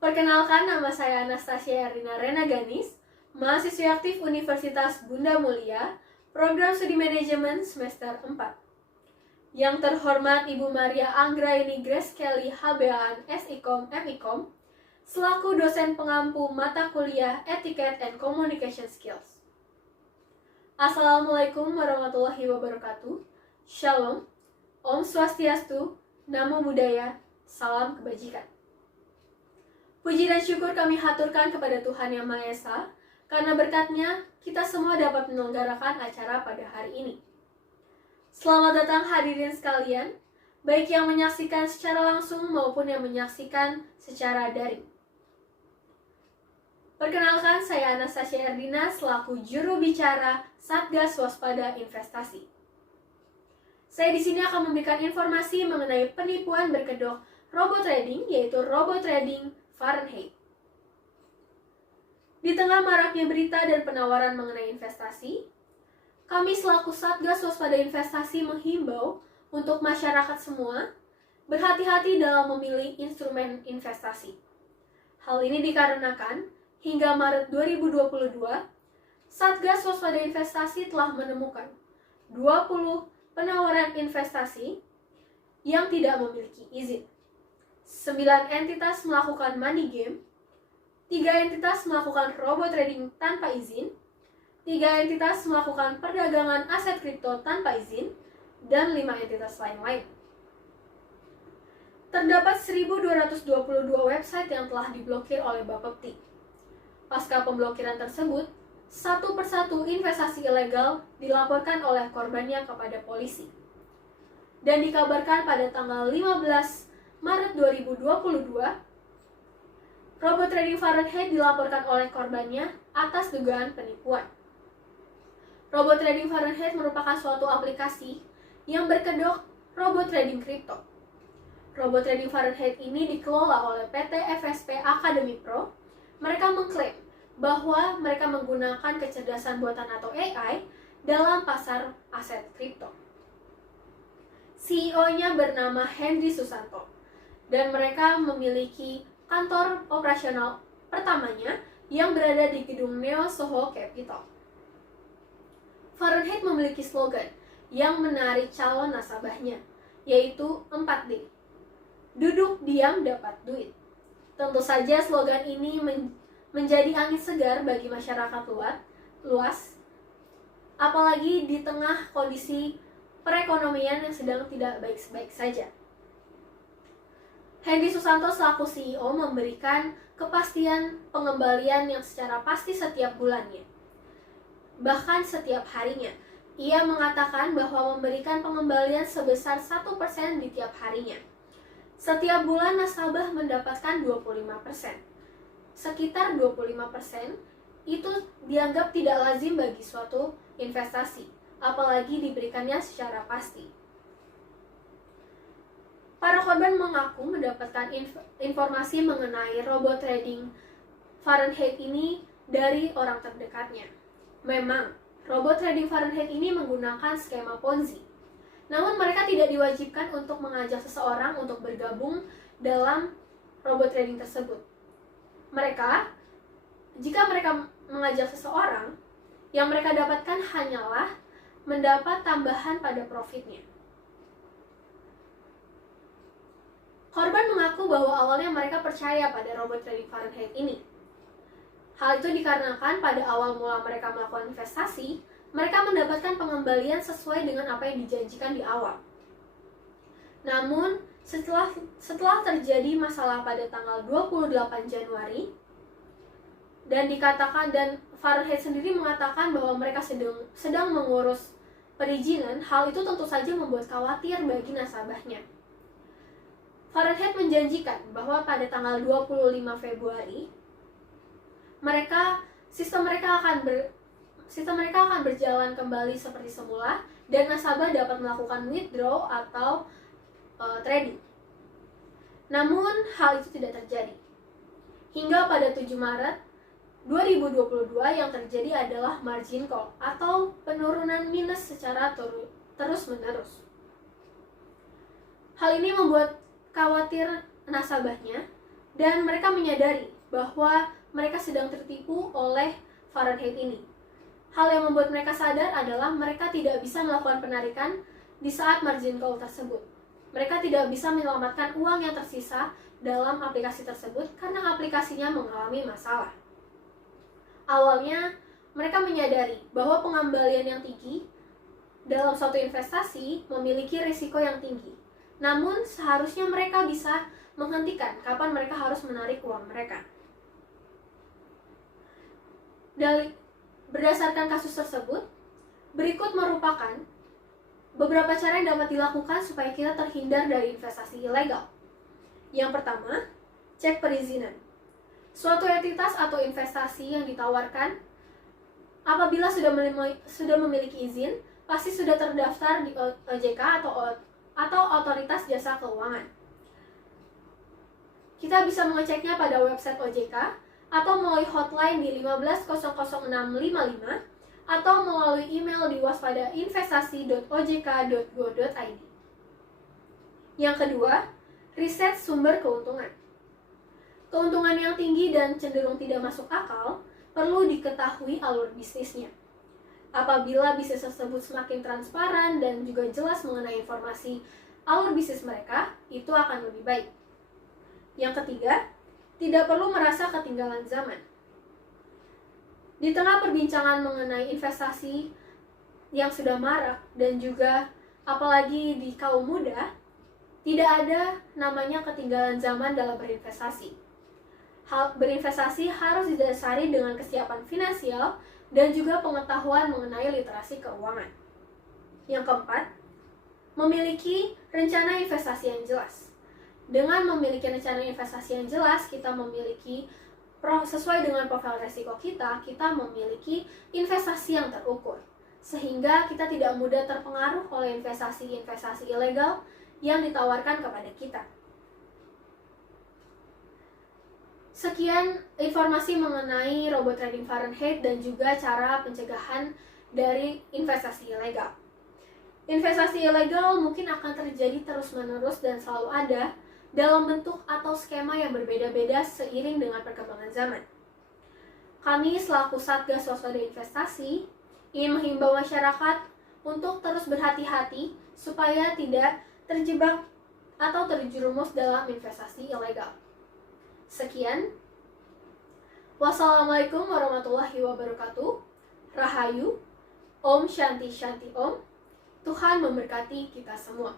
Perkenalkan, nama saya Anastasia Erina Renaganis, mahasiswi aktif Universitas Bunda Mulia, Program Studi Manajemen semester 4. Yang terhormat Ibu Maria Anggraini Grace Kelly HBAN SIKOM MIKOM, selaku dosen pengampu mata kuliah Etiquette and Communication Skills. Assalamualaikum warahmatullahi wabarakatuh. Shalom, Om Swastiastu, Namo Buddhaya, Salam Kebajikan. Puji dan syukur kami haturkan kepada Tuhan Yang Maha Esa, karena berkat-Nya kita semua dapat menyelenggarakan acara pada hari ini. Selamat datang hadirin sekalian, baik yang menyaksikan secara langsung maupun yang menyaksikan secara daring. Perkenalkan, saya Anastasia Erdina selaku juru bicara Satgas Waspada Investasi. Saya di sini akan memberikan informasi mengenai penipuan berkedok robot trading, yaitu robot trading Fahrenheit. Di tengah maraknya berita dan penawaran mengenai investasi, kami selaku Satgas Waspada Investasi menghimbau untuk masyarakat semua berhati-hati dalam memilih instrumen investasi. Hal ini dikarenakan hingga Maret 2022, Satgas Waspada Investasi telah menemukan 20 penawaran investasi yang tidak memiliki izin. 9 entitas melakukan money game, 3 entitas melakukan robot trading tanpa izin, 3 entitas melakukan perdagangan aset kripto tanpa izin, dan 5 entitas lain-lain. Terdapat 1.222 website yang telah diblokir oleh Bapepti. Pasca pemblokiran tersebut, satu persatu investasi ilegal dilaporkan oleh korbannya kepada polisi. Dan dikabarkan pada tanggal 15 Maret 2022, robot trading Fahrenheit dilaporkan oleh korbannya atas dugaan penipuan. Robot trading Fahrenheit merupakan suatu aplikasi yang berkedok robot trading kripto. Robot trading Fahrenheit ini dikelola oleh PT FSP Academy Pro. Mereka mengklaim bahwa mereka menggunakan kecerdasan buatan atau AI dalam pasar aset kripto. CEO-nya bernama Henry Susanto, dan mereka memiliki kantor operasional pertamanya yang berada di gedung Neo Soho Capital. Fahrenheit memiliki slogan yang menarik calon nasabahnya, yaitu 4D. Duduk, diam, dapat duit. Tentu saja slogan ini menjadi angin segar bagi masyarakat luas, apalagi di tengah kondisi perekonomian yang sedang tidak baik-baik saja. Henry Susanto selaku CEO memberikan kepastian pengembalian yang secara pasti setiap bulannya, bahkan setiap harinya. Ia mengatakan bahwa memberikan pengembalian sebesar 1% di tiap harinya. Setiap bulan nasabah mendapatkan 25%. Sekitar 25% itu dianggap tidak lazim bagi suatu investasi, apalagi diberikannya secara pasti. Para korban mengaku mendapatkan informasi mengenai robot trading Fahrenheit ini dari orang terdekatnya. Memang, robot trading Fahrenheit ini menggunakan skema Ponzi. Namun mereka tidak diwajibkan untuk mengajak seseorang untuk bergabung dalam robot trading tersebut. Jika mereka mengajak seseorang, yang mereka dapatkan hanyalah mendapat tambahan pada profitnya. Korban mengaku bahwa awalnya mereka percaya pada robot trading Fahrenheit ini. Hal itu dikarenakan pada awal mula mereka melakukan investasi, mereka mendapatkan pengembalian sesuai dengan apa yang dijanjikan di awal. Namun, setelah terjadi masalah pada tanggal 28 Januari, dan Fahrenheit sendiri mengatakan bahwa mereka sedang mengurus perizinan, hal itu tentu saja membuat khawatir bagi nasabahnya. Fahrenheit menjanjikan bahwa pada tanggal 25 Februari, sistem mereka akan berjalan kembali seperti semula dan nasabah dapat melakukan withdraw atau trading. Namun, hal itu tidak terjadi. Hingga pada 7 Maret 2022 yang terjadi adalah margin call atau penurunan minus secara terus-menerus. Hal ini membuat khawatir nasabahnya dan mereka menyadari bahwa mereka sedang tertipu oleh Fahrenheit ini. Hal yang membuat mereka sadar adalah mereka tidak bisa melakukan penarikan di saat margin call tersebut. Mereka tidak bisa menyelamatkan uang yang tersisa dalam aplikasi tersebut karena aplikasinya mengalami masalah. Awalnya, mereka menyadari bahwa pengembalian yang tinggi dalam suatu investasi memiliki risiko yang tinggi. Namun, seharusnya mereka bisa menghentikan kapan mereka harus menarik uang mereka. Berdasarkan kasus tersebut, berikut merupakan beberapa cara yang dapat dilakukan supaya kita terhindar dari investasi ilegal. Yang pertama, cek perizinan. Suatu entitas atau investasi yang ditawarkan apabila sudah memiliki izin, pasti sudah terdaftar di OJK atau Otoritas Jasa Keuangan. Kita bisa mengeceknya pada website OJK atau melalui hotline di 1500655 atau melalui email di waspadainvestasi.ojk.go.id. Yang kedua, riset sumber keuntungan. Keuntungan yang tinggi dan cenderung tidak masuk akal perlu diketahui alur bisnisnya. Apabila bisnis tersebut semakin transparan dan juga jelas mengenai informasi alur bisnis mereka, itu akan lebih baik. Yang ketiga, tidak perlu merasa ketinggalan zaman. Di tengah perbincangan mengenai investasi yang sudah marak dan juga apalagi di kaum muda, tidak ada namanya ketinggalan zaman dalam berinvestasi. Berinvestasi harus didasari dengan kesiapan finansial dan juga pengetahuan mengenai literasi keuangan. Yang keempat, memiliki rencana investasi yang jelas. Dengan memiliki rencana investasi yang jelas, kita memiliki sesuai dengan profil resiko kita memiliki investasi yang terukur. Sehingga kita tidak mudah terpengaruh oleh investasi-investasi ilegal yang ditawarkan kepada kita. Sekian informasi mengenai robot trading Fahrenheit dan juga cara pencegahan dari investasi ilegal. Investasi ilegal mungkin akan terjadi terus-menerus dan selalu ada dalam bentuk atau skema yang berbeda-beda seiring dengan perkembangan zaman. Kami selaku Satgas Waspada Investasi ingin menghimbau masyarakat untuk terus berhati-hati supaya tidak terjebak atau terjerumus dalam investasi ilegal. Sekian. Wassalamualaikum warahmatullahi wabarakatuh. Rahayu. Om Shanti Shanti Om. Tuhan memberkati kita semua.